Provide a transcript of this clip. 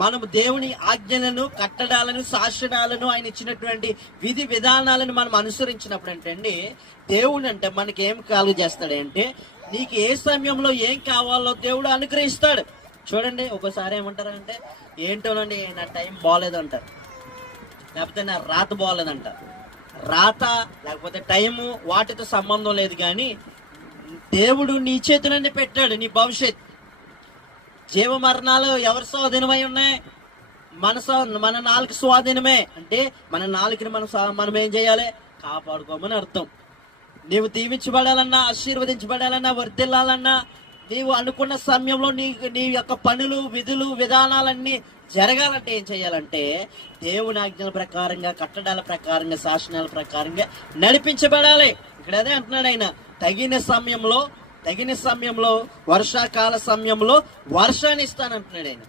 మనము దేవుని ఆజ్ఞలను, కట్టడాలను, శాసనాలను, ఆయన ఇచ్చినటువంటి విధి విధానాలను మనం అనుసరించినప్పుడు అంటే దేవుడు అంటే మనకి ఏం కలుగు చేస్తాడంటే, నీకు ఏ సమయంలో ఏం కావాలో దేవుడు అనుగ్రహిస్తాడు. చూడండి, ఒకసారి ఏమంటారంటే, ఏంటోనండి నా టైం బాగాలేదంటారు, లేకపోతే నా రాత బాగాలేదంటారు. రాత లేకపోతే టైము వాటితో సంబంధం లేదు, కానీ దేవుడు నీ చేతులనే పెట్టాడు నీ భవిష్యత్. జీవ మరణాలు ఎవరి స్వాధీనమై ఉన్నాయి? మన నాలుగు స్వాధీనమే. అంటే మన నాలుగుని మనం ఏం చేయాలి? కాపాడుకోమని అర్థం. నీవు దీవించబడాలన్నా, ఆశీర్వదించబడాలన్నా, వర్ధిల్లాలన్నా, నీవు అనుకున్న సమయంలో నీ యొక్క పనులు, విధులు, విధానాలన్నీ జరగాలంటే ఏం చేయాలంటే దేవుని ఆజ్ఞల ప్రకారంగా, కట్టడాల ప్రకారంగా, శాసనాల ప్రకారంగా నడిపించబడాలి. ఇక్కడ అదే అంటున్నాడు ఆయన, తగిన సమయంలో వర్షాకాల సమయంలో వర్షాన్ని ఇస్తానంటున్నాడు ఆయన.